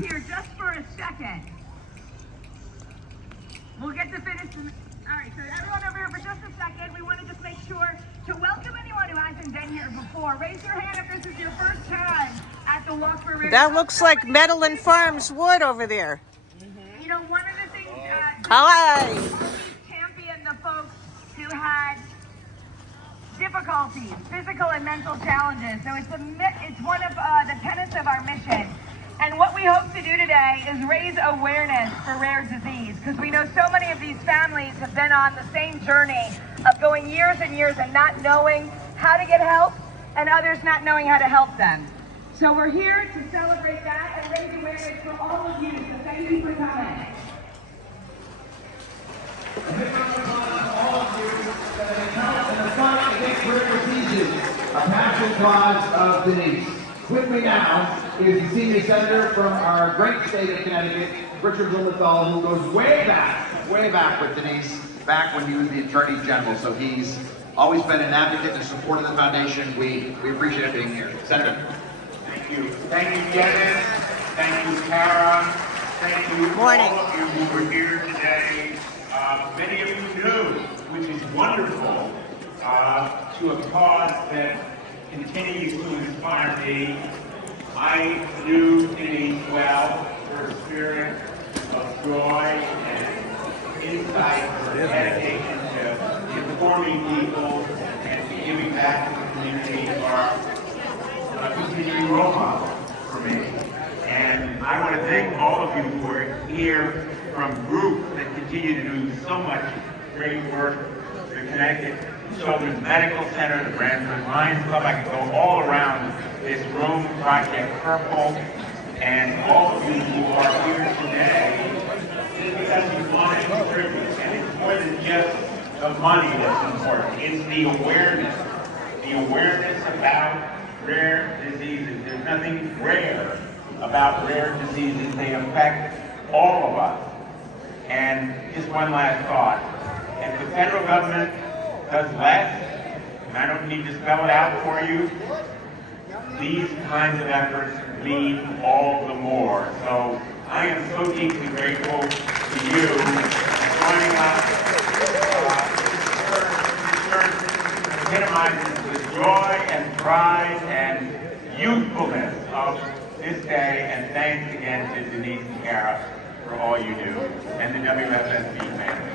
here just for a second. We'll get to finish. All right, so everyone over here for just a second. We want to just make sure to welcome anyone who hasn't been here before. Raise your hand if this is your first time at the Walk for Rare. That looks like Medellin Farms wood over there. You know, one of the things Hi. championed the folks who had difficulties, physical and mental challenges. So it's one of the tenets of our mission. And what we hope to do today is raise awareness for rare disease, because we know so many of these families have been on the same journey of going years and years and not knowing how to get help, and others not knowing how to help them. So we're here to celebrate that and raise awareness for all of you. So thank you for coming. A big round of applause to all of you that have come in the fight against rare diseases, a passion cause of Denise. With me now is the senior senator from our great state of Connecticut, Richard Blumenthal, who goes way back with Denise, back when he was the Attorney General. So he's always been an advocate and supporter of the foundation. We appreciate being here. Senator. Thank you. Thank you, Dennis. Thank you, Kara. Thank you, Morning. all of you who were here today. Many of you knew, which is wonderful, to a cause that continues to inspire me. I knew Denise well, her spirit of joy and insight, her dedication to informing people and to giving back to the community are a continuing role model for me. And I want to thank all of you who are here from groups that continue to do so much great work. The Connecticut Children's Medical Center, the Branford Lions Club. I can go all around this room, Project Purple, and all of you who are here today, just because you want to contribute. And it's more than just the money that's important. It's the awareness about rare diseases. There's nothing rare about rare diseases. They affect all of us. And just one last thought. If the federal government does less, and I don't need to spell it out for you, these kinds of efforts mean all the more. So I am so deeply grateful to you for joining us. This epitomizes the joy and pride and youthfulness of this day, and thanks again to Denise and Kara for all you do, and the WFSB family.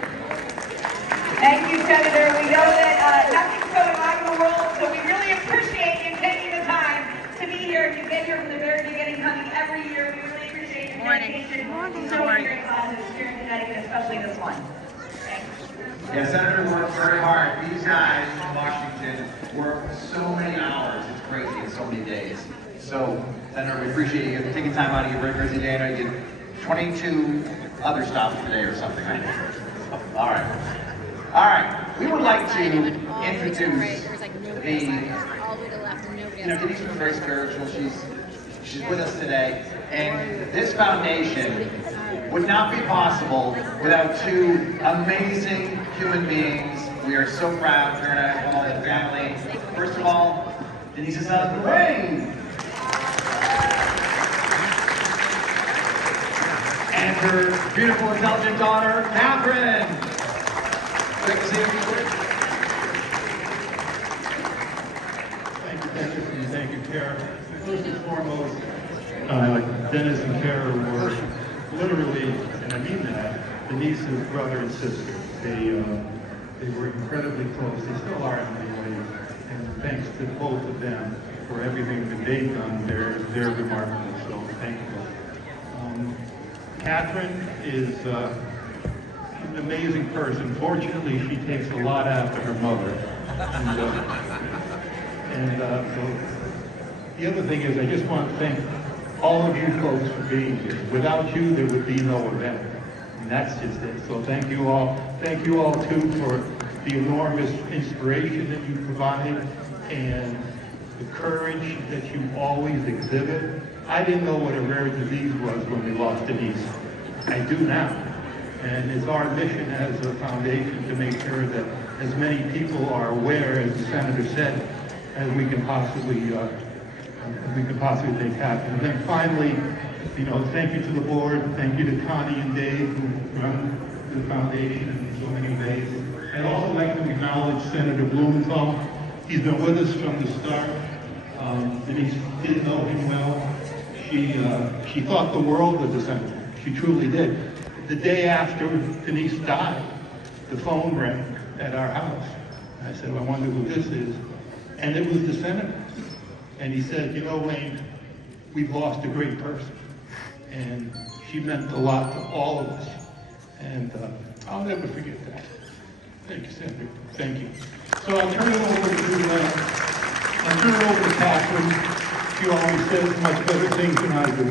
Thank you, Senator. We know that nothing's going on in the world, so we really appreciate you taking the time to be here. You've been here from the very beginning, coming every year. We really appreciate your dedication to so many great causes here in Connecticut, especially this one. Yeah, Senator works very hard. These guys from Washington work so many hours. It's crazy in so many days. So, Senator, we appreciate you taking time out of your very busy day. I know you did 22 other stops today or something. All right. All right. We would like to introduce Denise was very spiritual. She's with us today. And this foundation would not be possible without two amazing human beings. We are so proud here at all the family. First of all, Denise's husband, Wayne. And her beautiful, intelligent daughter, Kathryn. Great to see you. Thank you, Kara. First and foremost, Dennis and Kara were literally, and I mean that, Denise's brother and sister. They were incredibly close. They still are in many ways. And thanks to both of them for everything that they've done. They're remarkable. So thank you. Kathryn is an amazing person. Fortunately, she takes a lot after her mother. So the other thing is, I just want to thank all of you folks for being here. Without you, there would be no event. And that's just it. So thank you all. Thank you all too for the enormous inspiration that you provide and the courage that you always exhibit. I didn't know what a rare disease was when we lost Denise. I do now. And it's our mission as a foundation to make sure that as many people are aware, as the Senator said, as we can possibly we could possibly make happen. And then finally, you know, thank you to the board, thank you to Connie and Dave who run the foundation in so many ways. I'd also like to acknowledge Senator Blumenthal. He's been with us from the start. Denise did know him well. She thought the world of the senator. She truly did. The day after Denise died, the phone rang at our house. I said, well, I wonder who this is. And it was the senator. And he said, you know, Wayne, we've lost a great person. And she meant a lot to all of us. And I'll never forget that. Thank you, Senator. Thank you. So I'll turn it over to Kathryn. She always says much better things than I do.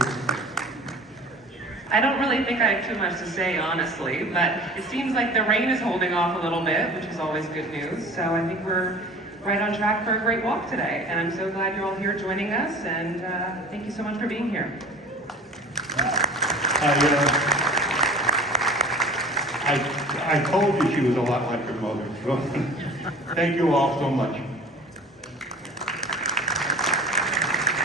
I don't really think I have too much to say, honestly, but it seems like the rain is holding off a little bit, which is always good news. So I think we're right on track for a great walk today. And I'm so glad you're all here joining us, and thank you so much for being here. I told you she was a lot like her mother. So thank you all so much.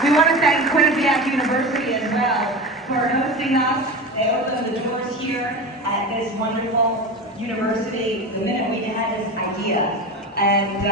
We want to thank Quinnipiac University as well for hosting us. They opened the doors here at this wonderful university the minute we had this idea. And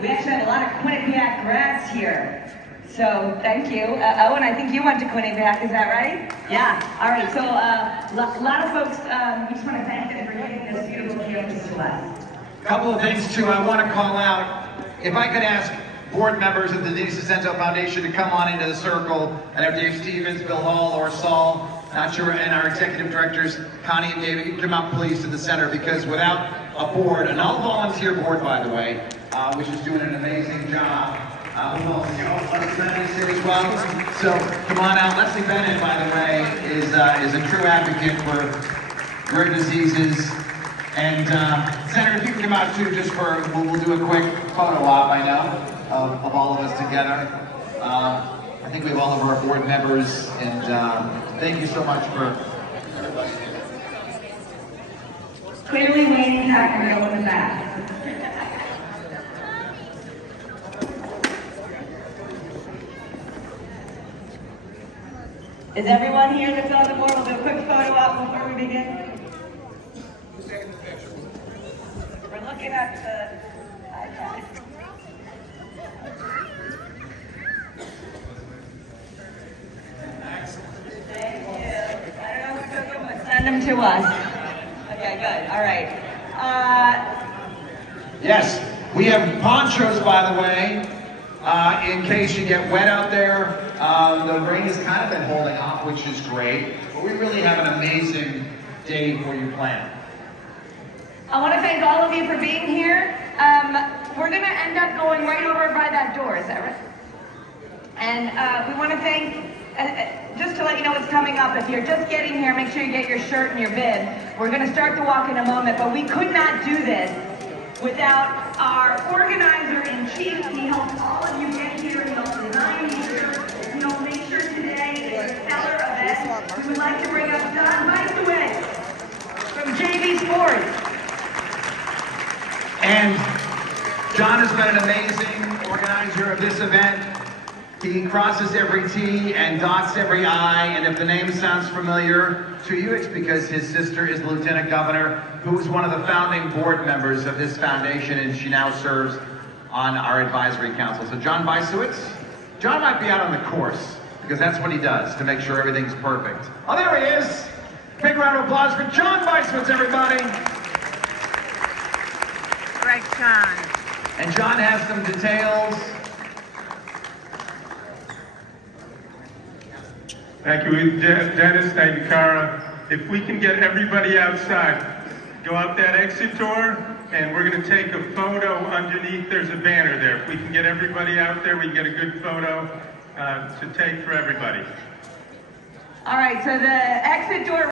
we actually have a lot of Quinnipiac grads here. So thank you. Owen, I think you went to Quinnipiac, is that right? Yeah. All right, so a lot of folks, we just want to thank them for giving this beautiful campus to us. A couple of things too I want to call out. If I could ask board members of the Denise D'Ascenzo Foundation to come on into the circle, and if Dave Stevens, Bill Hall, or Saul, not sure, and our executive directors, Connie and David, you can come out please to the center, because without a board, an all-volunteer board by the way, which is doing an amazing job. Leslie Bennett is here as well. So come on out. Leslie Bennett, by the way, is a true advocate for rare diseases. And Senator, if you can come out too, just for, we'll do a quick photo op, I know, of all of us together. I think we have all of our board members, and thank you so much for everybody. Clearly, Wayne and Kathryn go in the back. Is everyone here that's on the board? We'll do a quick photo op before we begin. We're looking at the iPad. Thank you. I don't know who took them, but send them to us. Okay, good. All right. Yes, we have ponchos, by the way, in case you get wet out there. The rain has kind of been holding off, which is great, but we really have an amazing day for you planned. I want to thank all of you for being here. We're going to end up going right over by that door, is that right? And we want to thank, just to let you know what's coming up, if you're just getting here, make sure you get your shirt and your bib. We're going to start the walk in a moment, but we could not do this without our organizer-in-chief. He helped all of you get here, he helped design these shirts. He'll make sure today is a stellar event. We would like to bring up John Weissowitz from JV Sports. And John has been an amazing organizer of this event. He crosses every T and dots every I, and if the name sounds familiar to you, it's because his sister is the Lieutenant Governor, who was one of the founding board members of this foundation, and she now serves on our advisory council. So John Weissowitz, John might be out on the course, because that's what he does to make sure everything's perfect. Oh, there he is! Big round of applause for John Weissowitz, everybody! Great, John. And John has some details. Thank you, Dennis. Thank you, Cara. If we can get everybody outside, go out that exit door, and we're going to take a photo underneath. There's a banner there. If we can get everybody out there, we can get a good photo to take for everybody. All right, so the exit door